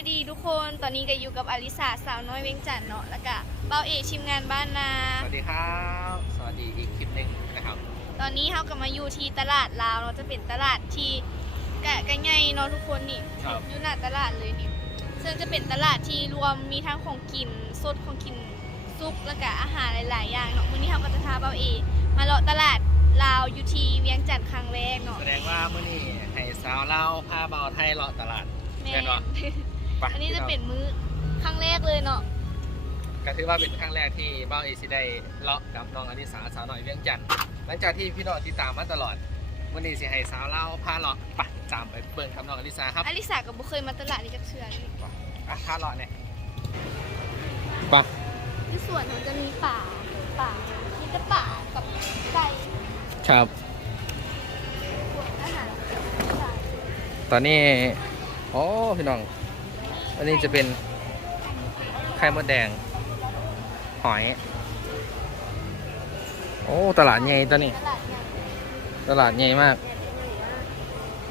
ายดีทุกคนตอนนี้ก็อยู่กับอลิสาสาวน้อยเวียงจันทน์เนาะแล้วก็เบาเอกชิมงานบ้านนา สวัสดีครับ สวัสดีอีกคลิปหนึ่งนะครับ ตอนนี้เขาก็มาอยู่ที่ตลาดลาวเนาะจะเป็นตลาดที่กะกะใหญ่เนาะทุกคนนี่ครับ อยู่หน้าตลาดเลยนี่ซึ่งจะเป็นตลาดที่รวมมีทั้งของกินสดของกินซุปแล้วก็อาหารหลาย ๆ อย่างเนาะวันนี้เขาก็จะพาเบาเอกมาเลาะตลาดลาวอยู่ที่เวียงจันทน์ครั้งแรกเนาะแสดงว่าเมื่อนี้ให้สาวเล่าพาเบาไทยเลาะตลาดแม่แม่นบ่ ไปอันนี้จะเป็นมื้อครั้งแรกเลยเนาะก็ถือว่าเป็นครั้งแรกที่เบาเอซิได้เลาะกับน้องอนิสาสาวหน่อยเวียงจันทร์หลังจากที่พี่น้องติดตามมาตลอดวันนี้สิให้สาวเล่าพาเลาะไปตามไปเบิ่งกับน้องอนิสาครับอลิสาก็บ่เคยมาตลาดนี้จักเทื่อนี่อะพาเลาะเนี่ยไปที่สวนมันจะมีป่าป่ามีแต่ป่ากับไก่ครับพวกอาหารป่าตอนนี้ โอ้พี่น้อง อันนี้จะเป็นไข่มดแดง หอย โอ้ ตลาดใหญ่ตอนนี้ ตลาดเนี่ยตลาดใหญ่มาก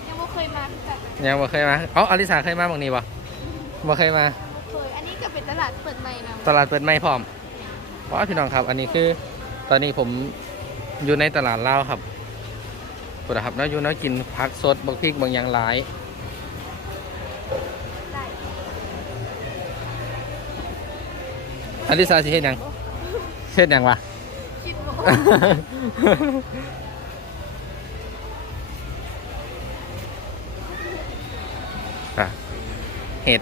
ยังบ่เคยมาคือกันนะยังบ่เคยมาอ๋ออลิสาเคยมาบางนี้ปะบ่เคยมาบ่เคยอันนี้ก็เป็นตลาดเปิดใหม่นะตลาดเปิดไม่พร้อมว้าพี่น้องครับ อันนี้คือ ตอนนี้ผมอยู่ในตลาดลาวครับปุระครับน้าอยู่น้ากินผักสดบักพริกบางอย่างหลาย อลิสาสิเฮ็ดหยังเฮ็ดหยังวะ คิดบ่อะเห็ด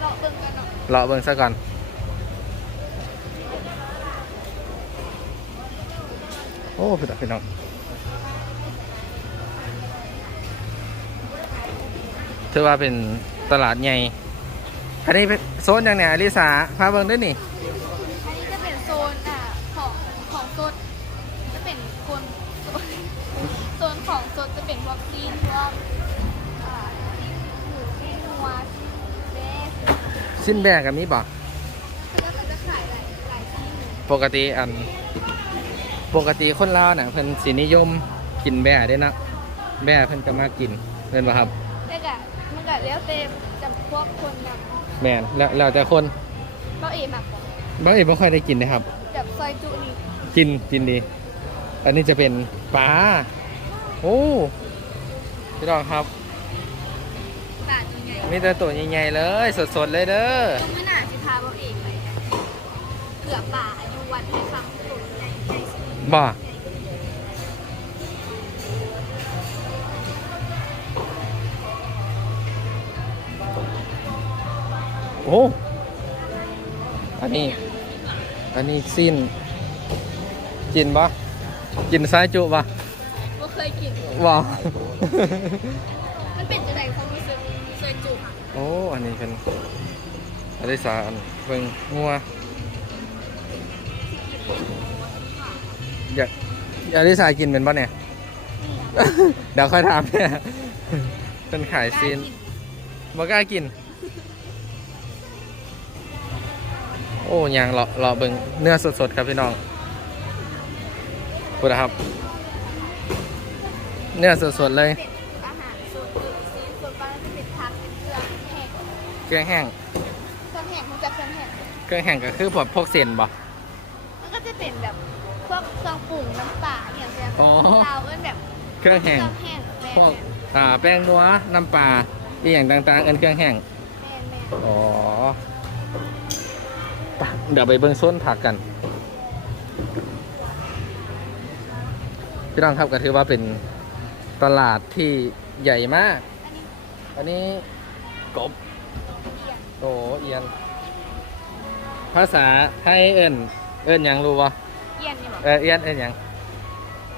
เลาะเบิ่งกันเนาะรอเบิ่งซะก่อน โอ้พี่น้องพี่น้องถือว่าเป็นตลาดใหญ่ อันนี้เป็นโซนอย่างไหนอลิสาพาเบิ่งด้วยนี่ อันนี้จะเป็นโซนอะของของสดจะเป็นคนโซนโซนของสดจะเป็นพวกซีนพวกอ่าซีนหมูซีนนัวซีนเบสสิ้นแบกกับมีบ่แล้วก็จะขายหลายหลายที่ปกติอัน ปกติคนลาวน่ะเพิ่นสินิยมกินแบ่ได้นะแบ่เพิ่นก็มากินเห็นบ่ครับแต่กะมันกะแล้วแต่จำพวกคนแบบ แม่นแล้วแล้วแต่คนเราเอมากกว่าบางเอกบ่ค่อยได้กินนะครับ แบบซอยจุนี่กินกินดี อันนี้จะเป็นปลาโอ้พี่น้องครับตาจุใหญ่มีแต่ตัวใหญ่ๆเลย สดๆเลยเด้อตรงนี้น่ะสิพาเราเองไปเกือบป่าอยู่วัดให้ฟังตุ่นใหญ่ใหญ่สุดบ่ โอ้อันนี้ อันนี้สิ้นกินปะกินสายจุปะบ่เคยกิน ว้าว มันเป็นจังไดความรู้สึกซอยจุค่ะโอ้ อันนี้เป็นอริสาอันเบิ่งงัวอยากอริสากินเป็นปะเนี่ย เดี๋ยวค่อยถามเนี่ยเป็นขายซีนบ่กล้ากิน อ้ยังเลาะเลาะเบิ่งเนื้อสดๆครับพี่น้องพูดนะครับ เนื้อสดๆเลยเป็นอาหารสดเออซีนสดบ้านจะเป็นผักเป็นเครื่องแห้งเครื่องแห้งเครื่องแห้งมันจะเครื่องแห้งเครื่องแห้งก็คือพวกพวกเส้นบ่มันก็จะเป็นแบบพวกเครื่องปรุงน้ำปลาอย่างเงี้ยอ๋อเราเอิ้นแบบเครื่องแห้งเครื่องแห้งแม่พวกแม่อ่าแป้งนัวน้ำปลาอีอย่างต่างๆเอินเครื่องแห้งแม่แม่อ๋อไป เดี๋ยวไปเบิ่งโซนผักกัน พี่น้องครับก็ถือว่าเป็นตลาดที่ใหญ่มาก อันนี้อันนี้กบเอียงโอ้เอียน ภาษาไทยเอิ้นเอิ้นหยังรู้บ่เอียงนี่บอกเออเอียนเอิ้นหยัง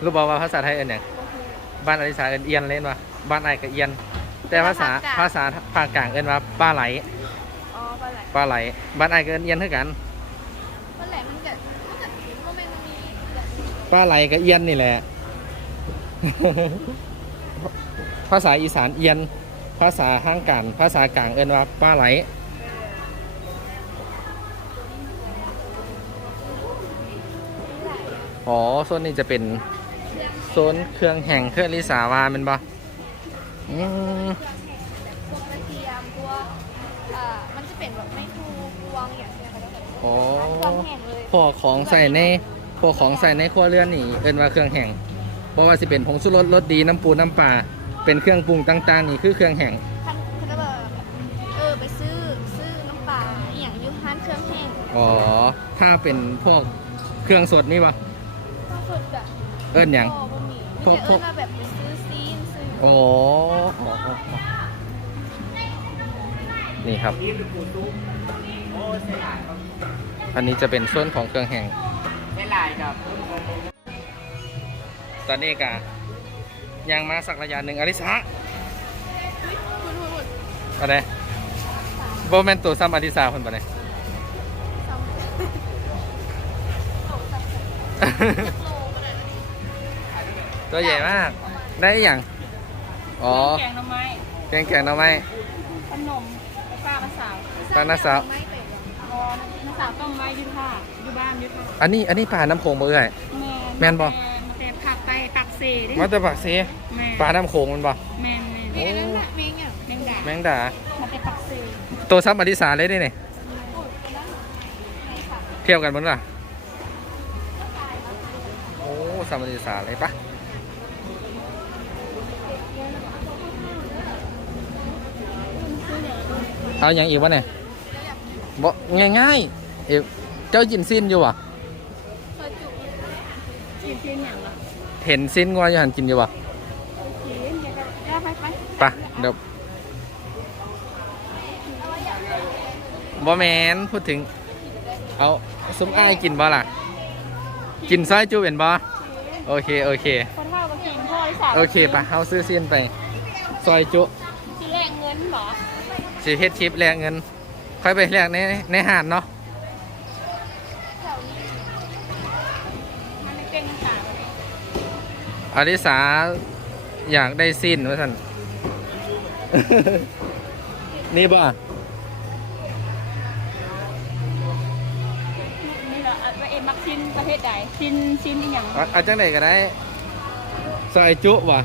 รู้บ่ว่าภาษาไทยเอิ้นหยังโอ้โหบ้านอริสาเอิ้นเอียนเล่นวะบ้านไอ้ก็เอียน แต่ภาษาภาคกลางภาษาภาคกลางเอิ้นว่าปลาไหลอ๋อ ปลาไหลป้านไอ้ก็เอิ้นเอียนเท่ากันปลาไหลมันเกิดมันเกิดมันไม่มันมีปลาไหลก็เอียนนี่แหละ ภาษาอีสานเอียน ภาษาทางการภาษากลางเอิ้นว่าปลาไหล อ๋อโซนนี้จะเป็นโซนเครื่องแห่งเครื่องลิสาวาแมันบ่อืม พวกกระเทียมพวกห เป็นแบบไม่ทูกวงอย่างเงี้ยเขาจะแบบโอ้เครื่องแห้งเลยพวกของใส่ในพวกของใส่ในครัวเรือนนี่เอิ้นว่าเครื่องแห้งบ่ว่าสิเป็นผงชูรสรสดีน้ำปูน้ำปลาเป็นเครื่องปรุงต่าง ๆ นี่คือเครื่องแห้งท่านเขาจะแบบเออไปซื้อซื้อน้ำปลาอหย่างอยูฮานเครื่องแห้งอ๋อถ้าเป็นพวกเครื่องสดนี่ปะต้องสุดอะเอิ้นหยังพ่อบะหมี่พวไม่กใช่พวเอิ้กนมาแบบไปซื้อซีนซื้อโอ้อ๋ออ๋ออ๋อนี่ครับ อันนี้จะเป็นส่วนของเครื่องแห้งไม่ลายครับ ตอนนี้กะยังมาสักระยะหนึ่งอริสะอุ๊ยคุณคุณคุณอะไรโบแมนตัวซ้ำอริสาคนปะเนี่ยซ้ำโอ้ซ้ำโลขนาดนี้ตัวใหญ่มาก ได้อหย่างอ๋อ แกงหน่อไม้แกงแกงหน่อไม้ขนมป้าภาษาวปลาหน้าสาวไม่เป็ นหรอกรอน้าสาวต้มไว้อยืดท่าอยู่บ้านอยืดท่าอันนี้อันนี้ปลาน้ำโขงบ่เอ่ย แม่นบ่มาแต่ผักไปปักเสดิมาแต่ปากเสียแม่ปลาน้ำโขงมันบ่ แม่นแม่นมีอันนั้นแหละมีอย่างแมงดาแมงดามาแต่ปักเสตัวซ้ำอริสาเลยได้เนี่ยโอ้ยอันนั้นในค่ะเทียบกันมั้งล่ะโอ้ซ้ำอริสาเลยปะเอาอย่างอีกวะเนี่ย บ่ง่ายๆ เอ้ยเจ้าจินสิ้นอยู่วะเคยจุกกินเพียงอย่างละเห็นสิ้นงัวอยู่หันกินอยู่วะกินเดี๋ยวก็แล้วไปไปปะเดี๋ยวบ่แมนพูดถึง เอาซุ้มอ้ายกินบ่ล่ะ กินซอยจูเป็นบ่โอเค โอเค คนเท่ากับกินพ่อที่สาวโอเคปะเอาซื้อสิ้นไป ซอยจุที่แรกเงินเหรอ สิเฮ็ดคลิปแลกเงิน ค่อยไปแลกในในห้านเนาะมันเป็นต่างอริสาอยากได้สิ้นว่าท่านนี่บ่นี่เหรอเอ็มมักชินประเทศใดชินชินอีหยัง เอาเอาจังไดก็ได้ ซอยจุบ่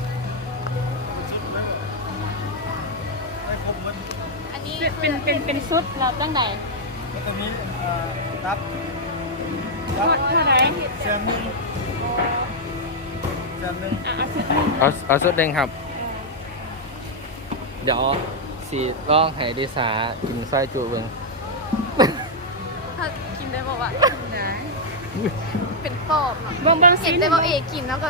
เป็นเป็นเป็นชุดเราตั้งไหนแล้วก็มีเอ่อรับเท่าเท่าไหร่แซมหนึ่งแซมหนึ่งอะเอาชุดเอาเอาสุดเด้งครับ เดี๋ยวสีลองให้ดิสากินซอยจุเบิ่งถ้ากินได้บอกว่านะเป็นปอบเนาะบางบางเห็ชิ้นนได้บอกเอกกินแล้วก็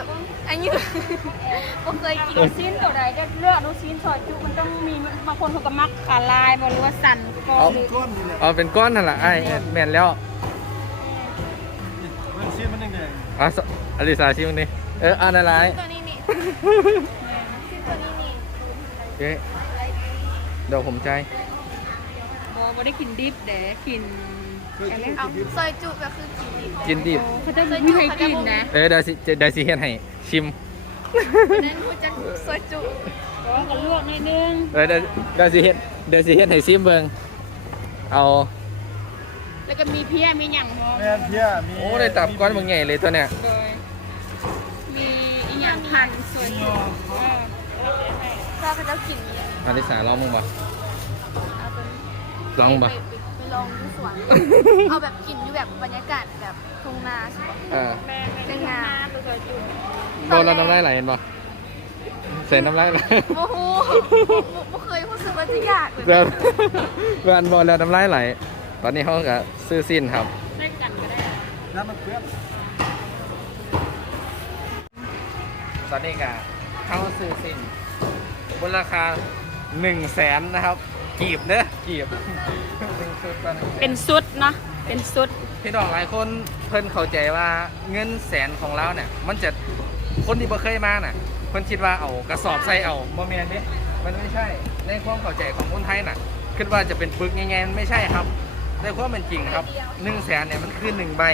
อันนี้บ่เคยกินบางชิ้นตัวใดจะเลือกดูชิ้นซอยจุมันต้องมีบางคนเขาก็มักขาลายบ่หรือว่าสั่นกอเอาหรือก้อนนี่แหละเอาเป็นก้อนนั่นแหละไอ้ายแม่นแล้วเรื่องชิ้นมันหนึ่งเนี่ยเอาสอลิสาชิมดิเอออันอะไรตัวนี้นี่ที่ตัวนี้นี่เอ๊ะเดี๋ยวผมใจายบ่บ่ได้กินดิบเด้กินอะไรเอาซอยจุก็คือกินดิบกินดิบเขาจะไม่ให้กินนะเออเดี๋ยวสิเดี๋ยวสิเฮ็ดให้ชิมวันนั้นพูดจะซอยจุเพ ราะว่าก็ลวกนิดนึงเออเดี๋ยวเดี๋ยวสิเฮ็ดเดี๋ยวสิเฮ็ดให้ชิมเบิ่งเอาแล้วก็มีเพี้ยมีหยังมองแม่เพี้ยมีโอ้ได้ตับก้อนบางใหญ่เลยตัวเนี้ยโดยมีอีหยังพันสวยจุเออแล้วก็ให้ถ้าเขาจะกินเนี่ยอลิสาลองมึงบ่เอาตัวนี้ลองบ่ไปไปไปลองที่สวนเอาแบบกินอยู่แบบบรรยากาศแบบทุ่งนาใช่ปะเออแม่ไม่ได้งานตัวสวยจุโดนแล้วน้ำลายไหลเห็นบ่ใส่น้ำลายไหลโอ้โหไม่เคยรู้สึกว่าจะอยากเลยเดินเดินบอลแล้วน้ำลายไหล ตอนนี้เขาก็ซื้อสิ้นครับได้กันก็ได้น้ำมันเปรี้ยวตอนนี้ก็เข้าซื้อสิ้นมูลค่า1นึ่งแสนนะครับ กีบเด้อกีบหนึ่งชุดตอนนั้นเป็นซุดเนาะเป็นซุดพี่น้องหลายคนเพิ่นเข้าใจว่าเงินแสนของเราเนี่ย มันจะคนที่บ่เคยมาน่ะ เพิ่นคิดว่าเอากระสอบใส่เอาบ่แม่นเด้มันไม่ใช่ ในความเข้าใจของคนไทยน่ะคิดว่าจะเป็นปึกง่ายๆมันไม่ใช่ครับ ในความเป็นจริงครับ1นึ่งแสนเนี่ยมันคือหนึ่งใบ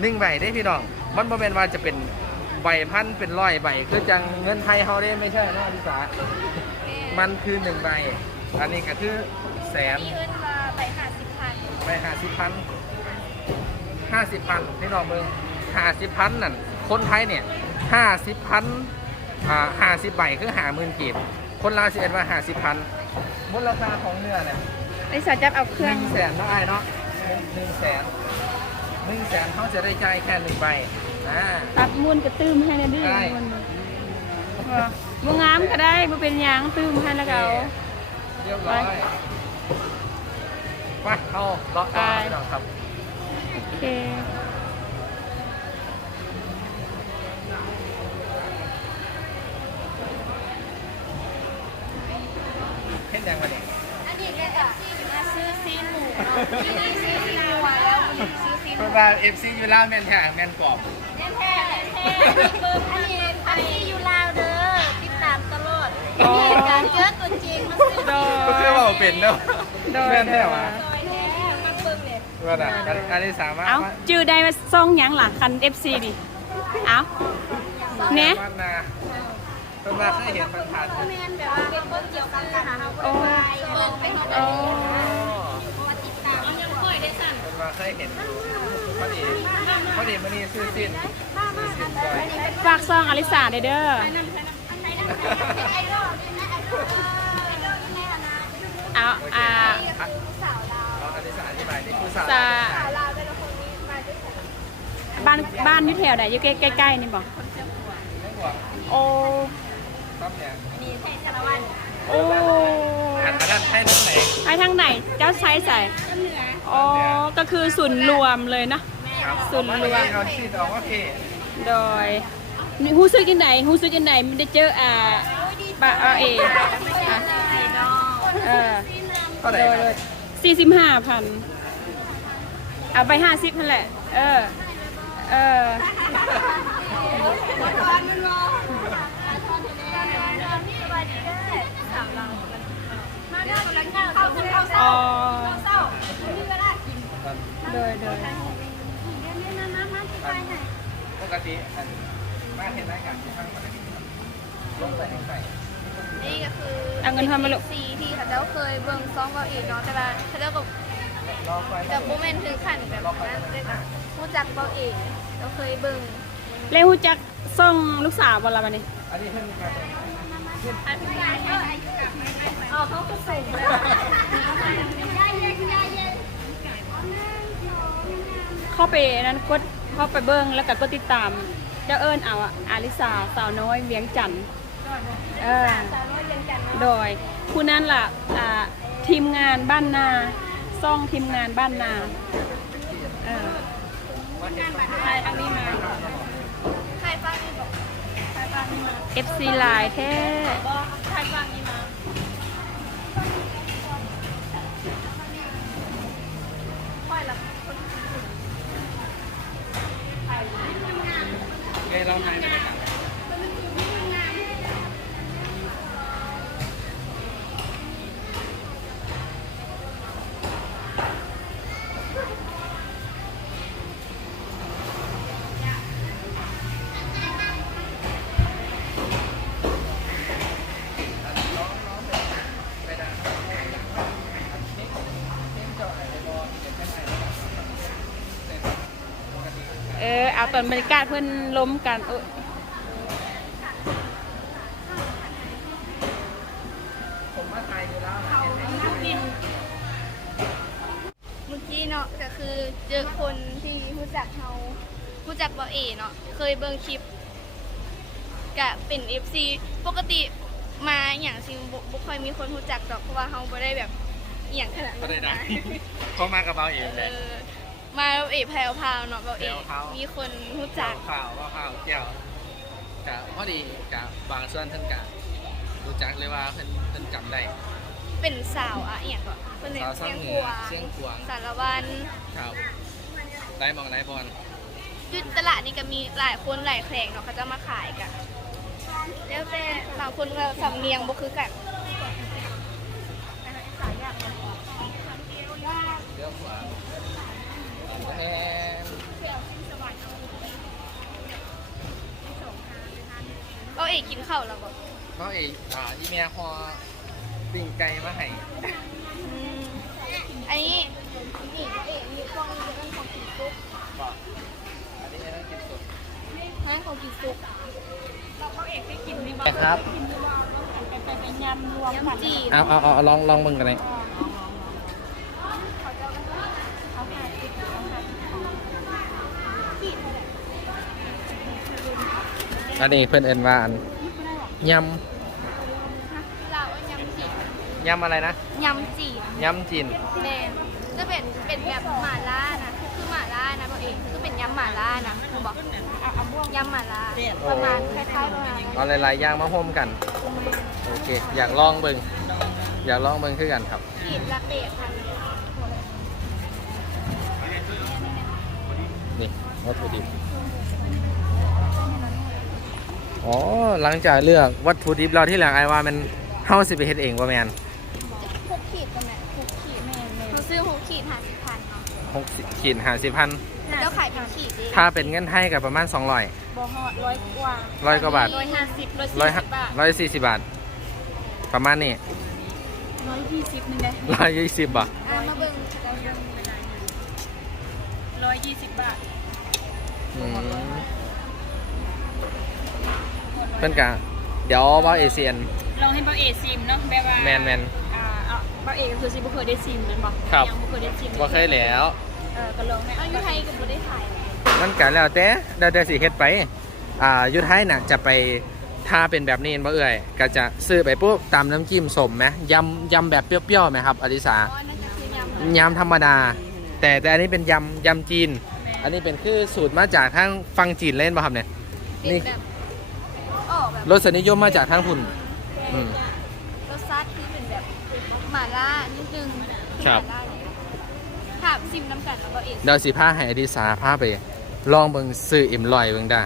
หนึ่งใบได้พี่น้อง มันบ่แม่นว่าจะเป็นใบพันเป็นร้อยใบคือจังเงินไทยเฮาได้ไม่ใช่เนาะพี่สามันคือหนึ่งใบอันนี้ก็คือแสนมีเงินมาไปหาสิบพันไปหาสิบพันห้าสิบพันพี่น้องเมืองห้าสิบพันนั่นคนไทยเนี่ยห้าสิบพัน อ่าห้าสิบใบคือหาหมื่นกีบคนลาวสิเอ็ดว่าห้าสิบพันมูลค่าของเนื้อเนี่ยไอ้สาวจับเอาเคหรื่อง นึ่งแสนเนาะไอ้เนาะหนึ่งแสนหนึ่งแสนเขาจะได้จ่ายแค่หนึ่งใบอ่า ตัดมูลกระตื้มให้นะดิได้มันว่าบ่งามก็ได้บ่เป็นหยังตื้มให้แล้วก็เอา เรียบร้อยไปเข้าเลาะต่อไป พี่น้องครับ โอเค เห็นยังวะเนี่ย อันนี้ก็จะมาซื้อซีนหมูเนาะที่นี่ซื้อซีนหมูแล้ววันนี้ซื้อซีนห เพ มู ราะ ว่าเอฟซียูล่าแมนแท้แมนกรอบแน่แท้แน่แท้อันนี้อันนี้อยู่ลาวเด้อติดตามตลอดเหตุการณ์เจอตัวจริงมาซื้อโดยก็คือว่าเป็นเนาะโดยแมนแท้วะซอยแท้มาเบิ่งเลยว่าน่ะอันนี้สามารถเอ้าจื้อได้มาซ่องหยังล่ะคัน FC ดิเอ้าเนี่ยมารถนะเป็นมาเคยเห็นผ่านผ่านแม่นแบบว่าเป็นคนเกี่ยวกับการหาเฮาโอ้เบิ่งไปเฮาโอ้มาติดตามยังค่อยได้สั่นเป็นมาเคยเห็น พอดีพอดีมันนี่ซื้อสิ้นซื้อสิ้นซอยฝากซ่องอลิสาได้เด้ออันไหนนะไอดอลด้วยนะไอดอลไอดอลยังไงล่ะนะเอาอ่าสาวลาวเอาอันนี้สาอธิบายนี่คือสาวจะสาวลาวแต่ละคนนี้มาด้วยกันบ้านบ้านอยู่แถวไหนอยู่ใกล้ใกล้ๆนี่บ่ไม่หวังโอ้ครับเนี่ยนี่ไทยสารวัตรโอ้อันนั้นให้น้องไหนไปทางไหนเจ้าใช้ใส่เหนือ อ๋อ ก็คือศูนย์รวมเลยเนาะครับส่วนรวมเอาชีดออกว่าเพโดยฮู้ซื้อจังไหนฮู้ซื้อจังไหนมันได้เจออ่าบะเอาเองอะไอดอลเออเท่าไหร่โดยนะโดยสี่สิบห้าพันเอาไปห้าสิบนั่นแหละ เออ เออ มาทอนมันรอมาทอนเห็นไหมสวัสดีเด้อ โดยโดยเดี๋ยวนี้นะมามาที่ไปไหนปกติอันมาเห็นรายการที่ข้างปกติครับลงไปข้างใต้นี่ก็คือเอาเงินทอนมาลูก ซีที่เขาเจ้าเคยเบิ่งซองเราเองเนาะแต่ว่าเขาเจ้าก็รอไฟกับโมเมนต์ถึงขั้นแบบนั้นเลยนะรู้จักเราเองเราเคยเบิ่งเล่ฮู้จักส่งลูกสาวบ่ลละบัดนี้อันนี้เพิ่งการอันนี้อ๋อเขาก็ส่งแล้ว ยายเย็นยาย เข้าไปนั้นกดเข้าไปเบิ่งแล้วก็กดติดตาม เจ้าเอิญเอาอะอาลิสาสาวน้อยเวียงจันทน์เออสาวน้อยเย็นจันทร์โดยผู้นั้นล่ะอ่าทีมงานบ้านนาซ่องทีมงานบ้านนาเออใครทางนี้มาใครฟังนี่บอกใครฟังนี่มา FC ไลน์แท้บอกใครฟังนี่ เอ้ยเรา เออเอาตอนบรรยากาศเพื่อนล้มกันเออผมมาถ่ายอยู่แล้วเมื่อกี้เนาะก็คือเจอคนที่รู้จักเฮารู้จักเบาเอเนาะเคยเบิ่งคลิปกะเป็น FC ปกติมาอย่างซิบ่บ่ค่อยมีคนรู้จักดอกเพราะว่าเฮาบ่ได้แบบอหย่างขนาดก็ได้นั้นได้นะเขามากับเราเองเอเลยอ มาเบาเอแพรวพราวเนาะเบาเอแพรวพราว มีคนรู้จักข่าวว่าข่าวเกี่ยวกับพอดีกับบางส่วนท่านกับรู้จักเลยว่าเพิ่นเพิ่นจำได้ เป็นสาวอะอหย่างก็เพิ่นเรียกสาวเสียงเหกนือวางเสียงกวาง สารวันครับได้มองได้บอลจุดตลาดนี่ก็มีหลายคนหลายแขงเนาะเขาจะมาขายกันแล้วแต่บางคนก็สำเนียงบ่คือกันเดี๋ยวขวา แอนเบาเอกินข้าวแล้วบ่เพราะไอ้อ่าอีเมียพอปิ่งไก่มาให้อืมอันนี้นี่เบาเอมีกล้องเยอะของกินซุปบอกอันนี้ต้องกินสดห้างของกินซุปครับไปไปยำรวมกันยำจีนเอาเอาเอาลองลองมึงกันเลย อันนี้เพิ่นเอิ้นว่าอันยลาวว่ายำจีนำยำอะไรนะยำจีนยำจีนแม่จะเป็นเป็นแบบหม่าล่านะคือหม่าล่านะบอกเองคือเป็นยำหม่าล่านะคือบอกยำหม่าล่าประมาณคล้ายๆประมาณนั้นเอาหลายๆอย่างมาห่มกันโอเค อยากลองเบิ่งอยากลองเบิ่งคือกันครับขีดละเตะพันนี่วัตถุดิบ อ๋อหลังจากเลือกวัตถุดิบเราที่หลังไอ้ว่ามันเฮาสิไปเฮ็ดเองบ่แม่นหกขีดกันไหมหกขีดแม่เขาซื้อหกขีดห้าสิบพันเนาะ60ขีด50,000เจ้าขายเป็นขีดเองถ้าเป็นเงินไทยก็ประมาณ200บ่ฮอดร้อยกว่าร้อยกว่าบาทร้อยห้าสิบร้อยร้อยสี่สิบบาทร้อยสี่สิบบาท ประมาณนี้ร้อยยี่สิบหนึ่งได้ร้อยยี่สิบบ่อะมาเบิ่งร้อยยี่สิบบาทอืม เพิ่นกะเดี๋ยวว่าเอเซียน ลองให้เบาเอซิมเนาะแบบว่าแมนแมน อ่าเอาเบาเอก็คือซิบ่เคยได้ซิมแมันบอกครับ ยังบ่เคยได้ซิมบ่เคยแล้ว เออก็ลองแม่เอาอยู่ไทยก็บ่ได้ถ่ายมันกะแล้วแต่เดี๋ยวเดี๋ยวสิเฮ็ดไป อ่าอยุทไทยน่ะจะไปถ้าเป็นแบบนี้บ่เอ่ยก็จะซื้อไปปุ๊บตำน้ำจิ้มสมไหมยำยำแบบเปรี้ยวๆไหมครับอลิสาเพราะนั่นก็คือยำยำธรรมดา แต่แต่อันนี้เป็นยำยำจีน อันนี้เป็นคือสูตรมาจากทางฟังจีนเล่นป่ะครับเนี่ย เป็นนี่แบบออกแบบ รสนิยมมาจากทางพุ่น อืม รสชาติคือเป็นแบบหม่าล่านิดนึงอครับ หม่าล่าเลยถามซิมน้ำกันแล้วก็เองเดี๋ยวสิพาให้อดิสาพาไป ลองเบิ่งซื้อเอ็มลอยเบิ่งได้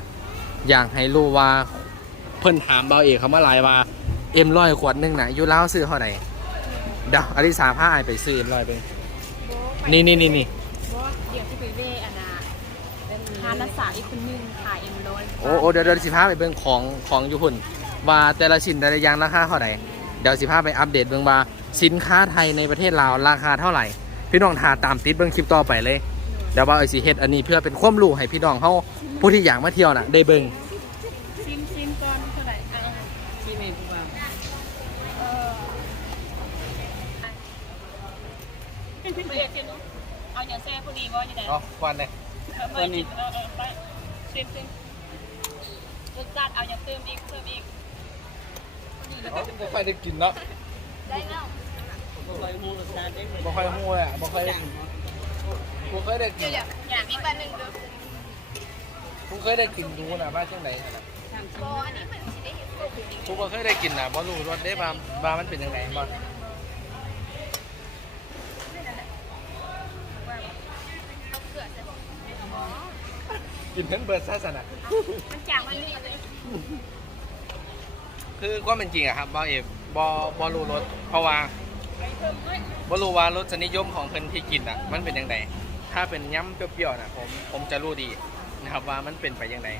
อยากให้รู้ว่า เพิ่นถามเบาเอกเขามาหลายว่าเอ็มลอยขวดหนึงน่ะอยู่ลาวซื้อเท่าไหร่เดี๋ยวอดิสาพาอ้ายไปซื้อเอ็มลอยเบิ่งนี่นี่นี่นี่บ่เดี๋ยวที่ไปเวอันน่ะทานรักษาอีกคนนึง โอ้โอ้เดี๋ยวเดี๋ยวสิพาไปเบิ่งของของอยู่พุ่นว่าแต่ละชิ้นแต่ละอย่างราคาเท่าไหร่เดี๋ยวสิพาไปอัปเดตเบิ่งว่าสินค้าไทยในประเทศลาวราคาเท่าไหร่ พี่น้องทาตามติดเบิ่งคลิปต่อไปเลยเดี๋ยวว่าไอ้สิเฮ็ดอันนี้เพื่อเป็นความรู้ให้พี่น้องเฮาผู้ที่อยากมาเที่ยวน่ะ ได้เบิ่งซิมซิมก่อนเท่าไหร่เออซิมเองกูว่าเออเบาเอซิมเนาะเอาอย่างแซ่พอดีบ่อยู่ไหนเนาะควันเลยตัวนี้เออเออไปซิมซิมรสชาติ เอาอย่างเติมอีกเติมอีก บ่ค่อยได้กินเนาะได้แล้วบ่ค่อยฮู้เลยอะบ่ค่อยได้กินบ่เคยได้กินเดี๋ยวอยากมีปันหนึ่งเด้อบ่เคยได้กินดูน่ะว่าจังไดน่ะบออันนี้เหมือนสิได้เห็นตัวจริงผู้บ่เคยได้กินน่ะบ่รู้รสได้ว่าว่ามันเป็นจังไดบ่เอาเกลือใส่บอกกินทั้งเบิดซะซั่นน่ะมันจางมันนี่เลย คือความเป็นจริงอะครับบ่เอกบ่บ่รู้รสเพราะว่าบ่รู้ว่ารสนิยมของเพิ่นที่กินอะมันเป็นจังไดถ้าเป็นยำเปรี้ยวๆนะผมผมจะรู้ดีนะครับว่ามันเป็นไปจังได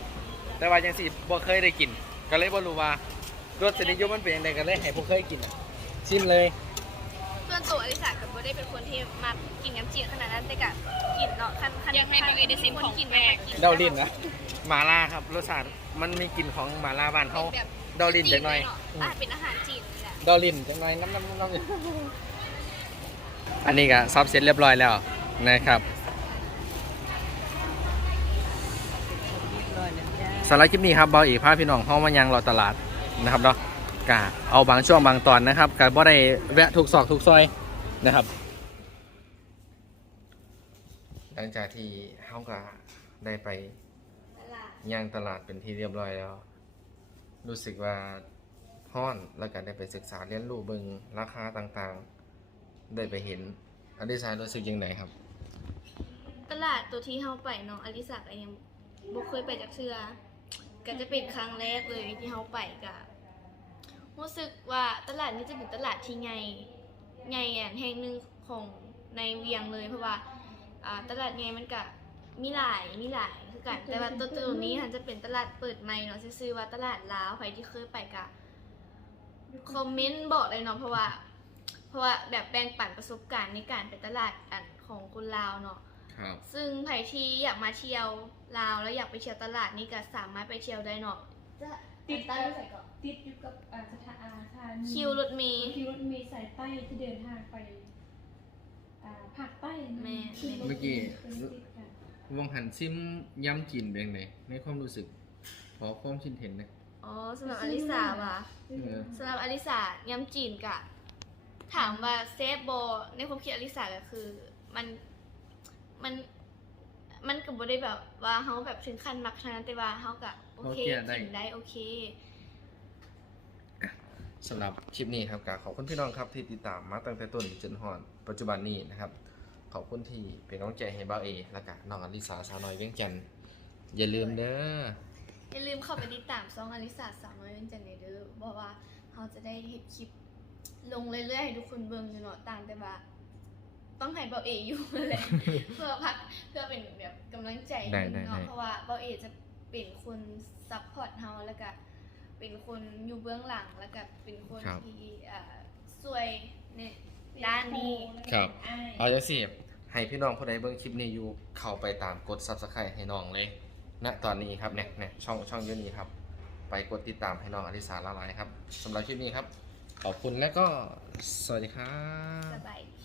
แต่ว่าจังซี่บ่เคยได้กิน ก็เลยบ่รู้ว่ารสนิยมมันเป็นจังไดก็เลยให้ผู้เคยกินอะชิมเลย วนตัวอลิสากับโบได้เป็นคนที่มากินน้ำจีนขนาดนั้นแต่กะกินเนาะคันคันยังให้บางเอได้ซิมของกินแม่ไม่ค่อยกินเดาลิ้นนะหมาล่าครับรสชาติมันมีกลิ่นของหมาล่าบ้านเฮาแบบ เดาลิ้นจังหน่อยอะเป็นอาหารจีนนี่แหละเดาลิ้นจังหน่อยน้ำน้ำน้ำน้ำอันนี้ก็ซับเสร็จเรียบร้อยแล้วนะครับ สำหรับคลิปนี้ครับเบาอีกพาพี่น้องเข้ามายังรอตลาดนะครับเนาะ กะเอาบางช่วงบางตอนนะครับกะบ่ได้แวะทุกซอกทุกซอยนะครับ หลังจากที่เฮาก็ได้ไปตลาดย่างตลาดเป็นที่เรียบร้อยแล้ว รู้สึกว่าฮ้อนแล้วก็ได้ไปศึกษาเรียนรู้เบิ่งราคาต่างๆ ได้ไปเห็นอันดีไซน์รู้สึกยังไงครับ ตลาดตัวที่เฮาไปเนาะอลิสาก็ยังบ่เคยไปจากเทื่อก็จะเป็นครั้งแรกเลยที่เฮาไปกะ รู้สึกว่าตลาดนี้จะเป็นตลาดที่ใหญ่ใหญ่อันแห่งหนึ่งของในเวียงเลยเพราะว่าอ่าตลาดใหญ่มันก็มีหลายมีหลายคือกันแต่ว่าตัวตัวนี้มันจะเป็นตลาดเปิดใหม่เนาะซื่อๆว่าตลาดลาวใครที่เคยไปกะคอมเมนต์บอกเลยเนาะเพราะว่า เพราะว่าแบบแบ่งปันประสบการณ์ในการไปตลาดอันของคนลาวเนาะครับซึ่งใครที่อยากมาเที่ยวลาวแล้วอยากไปเที่ยวตลาดนี่ก็สามารถไปเที่ยวได้เนาะ จะติดตั้งใส่ก่อนติดอยู่กับอ่าสถานอาคารคิวรถเมล์คิวรถเมล์สายใต้ที่เดินทางไปอ่าภาคใต้นะแม่คิวรถเมื่อกี้ติดกันวงหันซิมย้ำจีนเป็นไงในความรู้สึกขอความคิดเห็นหนะ อ๋อสำหรับอลิสาว่ะเออ สำหรับอลิสายำจีนกะ ถามว่าเซฟโบในความคิดอลิสาก็คือ มันมัน มันก็บ่ได้แบบว่าเฮาแบบถึงขั้นมักขนาดนั้นแต่ว่าเฮาก็ โอเคกินได้โอเคสำหรับคลิปนี้ครับกขอบคุณพี่น้องครับที่ติดตามมาตั้งแต่ต้นจนฮอดปัจจุบันนี้นะครับขอบคุณที่เป็นกำลังใจให้บ่าวเอและก็น้องอลิสาสาวน้อยเวียงจันทน์อย่าลืมเด้ออย่าลืมเข้าไปติดตามซองอลิสาสาวน้อยเรื่องจันเด้อเพราะว่าเขาจะได้เห็นคลิปลงเรื่อยๆให้ทุกคนเบิ่งอยู่เนาะต่างแต่ว่าต้องให้เบาเออยู่เลยเพื่อพักเพื่อเป็นแบบกำลังใจได้ให้ได้เนาะได้เพราะว่าเบาเอจะ เป็นคนซัพพอร์ตเฮาแล้วก็เป็นคนอยู่เบื้องหลังแล้วก็เป็นคนที่อ่าช่วยในด้านนี้ ครับเอาจังสิให้พี่น้องผู้ใดเบิ่งคลิปนี้อยู่เข้าไปตามกด Subscribe ให้น้องเลยณตอนนี้ครับเนี่ยเนี่ยช่องช่องอยูนี้ครับ ไปกดติดตามให้น้องอลิสาละลายครับสำหรับคลิปนี้ครับ ขอบคุณและก็สวัสดีครับ สบายดี